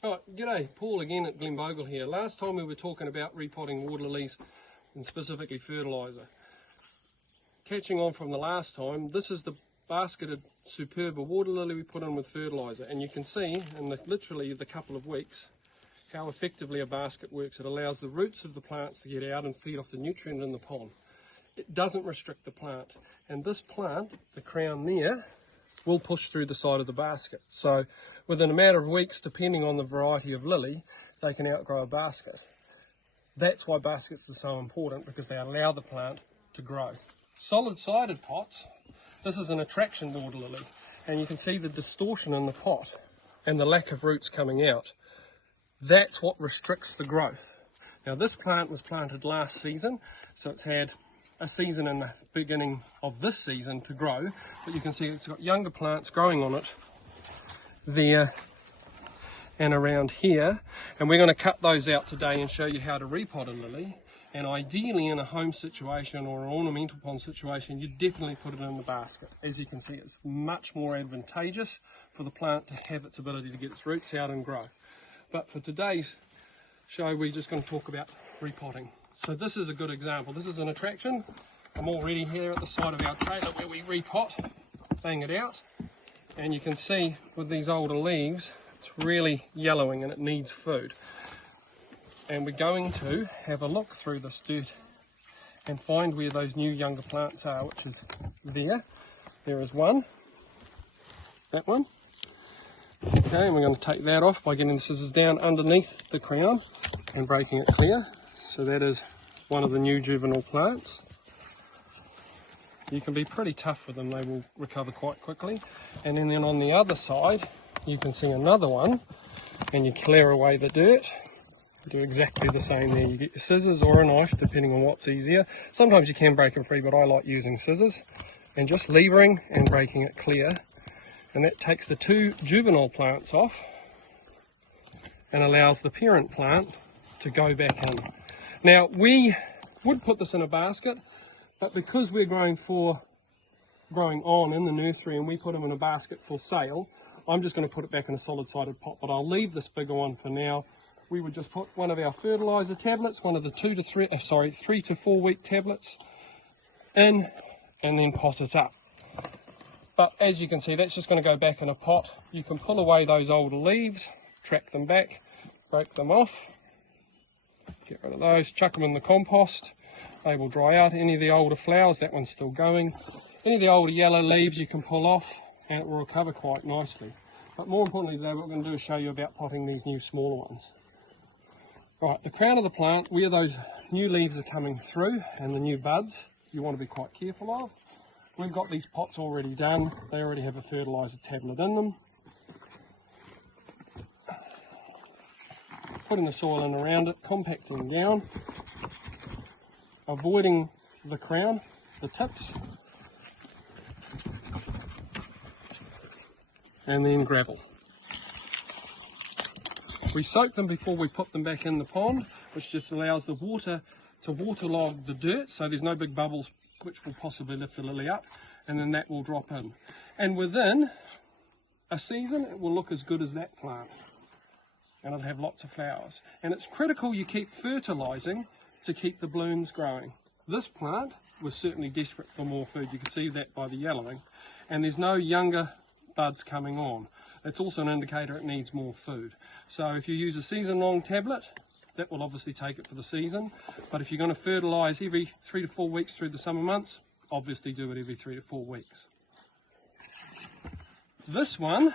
Right, g'day, Paul again at Glenbogal here. Last time we were talking about repotting water lilies and specifically fertiliser. Catching on from the last time, this is the basketed Superba water lily we put in with fertiliser, and you can see in literally the couple of weeks how effectively a basket works. It allows the roots of the plants to get out and feed off the nutrient in the pond. It doesn't restrict the plant, and this plant, the crown there, will push through the side of the basket. So within a matter of weeks, depending on the variety of lily, they can outgrow a basket. That's why baskets are so important, because they allow the plant to grow. Solid-sided pots, this is an attraction water lily, and you can see the distortion in the pot and the lack of roots coming out. That's what restricts the growth. Now this plant was planted last season, so it's had a season in the beginning of this season to grow, but you can see it's got younger plants growing on it there and around here, and we're going to cut those out today and show you how to repot a lily. And ideally in a home situation or an ornamental pond situation, you definitely put it in the basket. As you can see, it's much more advantageous for the plant to have its ability to get its roots out and grow. But for today's show, we're just going to talk about repotting. So this is a good example. This is an attraction. I'm already here at the side of our trailer where we repot, bang it out, and you can see with these older leaves it's really yellowing and it needs food. And we're going to have a look through this dirt and find where those new younger plants are, which is there. There is one, that one. Okay, and we're going to take that off by getting the scissors down underneath the crown and breaking it clear. So that is one of the new juvenile plants. You can be pretty tough with them, they will recover quite quickly. And then on the other side, you can see another one, and you clear away the dirt. You do exactly the same there. You get your scissors or a knife, depending on what's easier. Sometimes you can break them free, but I like using scissors. And just levering and breaking it clear. And that takes the two juvenile plants off and allows the parent plant to go back in. Now, we would put this in a basket, but because we're growing on in the nursery and we put them in a basket for sale, I'm just going to put it back in a solid-sided pot, but I'll leave this bigger one for now. We would just put one of our fertiliser tablets, one of the 3 to 4 week tablets in, and then pot it up. But as you can see, that's just going to go back in a pot. You can pull away those older leaves, track them back, break them off, get rid of those, chuck them in the compost. They will dry out. Any of the older flowers, that one's still going. Any of the older yellow leaves you can pull off and it will recover quite nicely. But more importantly today, what we're going to do is show you about potting these new smaller ones. Right, the crown of the plant, where those new leaves are coming through and the new buds, you want to be quite careful of. We've got these pots already done. They already have a fertiliser tablet in them. Putting the soil in around it, compacting down, avoiding the crown, the tips, and then gravel. We soak them before we put them back in the pond, which just allows the water to waterlog the dirt, so there's no big bubbles which will possibly lift the lily up, and then that will drop in. And within a season, it will look as good as that plant, and it'll have lots of flowers. And it's critical you keep fertilising to keep the blooms growing. This plant was certainly desperate for more food. You can see that by the yellowing, and there's no younger buds coming on. It's also an indicator it needs more food. So if you use a season-long tablet, that will obviously take it for the season. But if you're going to fertilise every 3 to 4 weeks through the summer months, obviously do it every 3 to 4 weeks. This one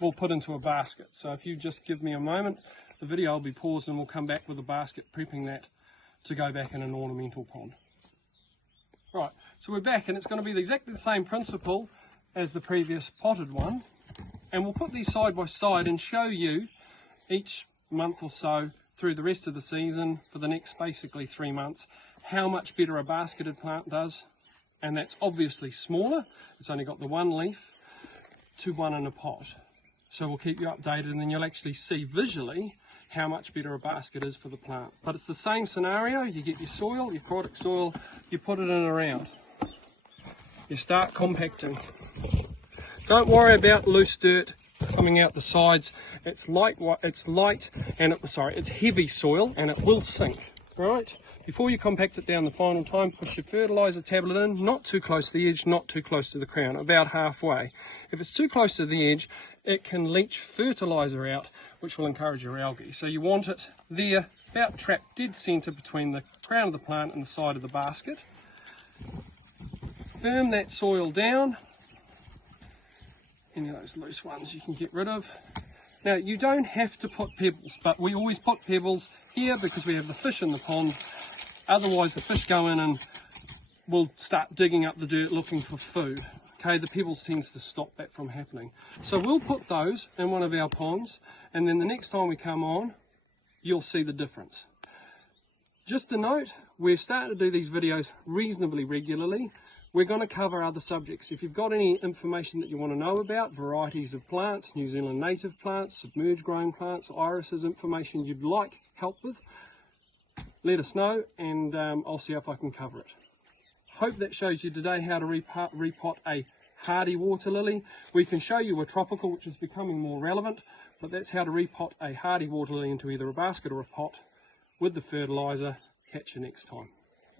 we'll put into a basket. So if you just give me a moment, the video will be paused and we'll come back with a basket, prepping that to go back in an ornamental pond. Right, so we're back, and it's going to be exactly the same principle as the previous potted one. And we'll put these side by side and show you each month or so through the rest of the season for the next basically 3 months how much better a basketed plant does. And that's obviously smaller, it's only got the one leaf, to one in a pot. So we'll keep you updated, and then you'll actually see visually how much better a basket is for the plant. But it's the same scenario. You get your soil, your product soil, you put it in around, you start compacting. Don't worry about loose dirt coming out the sides. It's light, and it's heavy soil, and it will sink. Right? Before you compact it down the final time, push your fertiliser tablet in, not too close to the edge, not too close to the crown, about halfway. If it's too close to the edge, it can leach fertiliser out, which will encourage your algae. So you want it there, about trapped dead centre between the crown of the plant and the side of the basket. Firm that soil down. Any of those loose ones you can get rid of. Now, you don't have to put pebbles, but we always put pebbles here because we have the fish in the pond. Otherwise, the fish go in and will start digging up the dirt looking for food. Okay, the pebbles tends to stop that from happening. So we'll put those in one of our ponds, and then the next time we come on, you'll see the difference. Just a note, we're starting to do these videos reasonably regularly. We're going to cover other subjects. If you've got any information that you want to know about, varieties of plants, New Zealand native plants, submerged growing plants, irises, information you'd like help with, let us know, and I'll see if I can cover it. Hope that shows you today how to repot a hardy water lily. We can show you a tropical, which is becoming more relevant, but that's how to repot a hardy water lily into either a basket or a pot with the fertiliser. Catch you next time.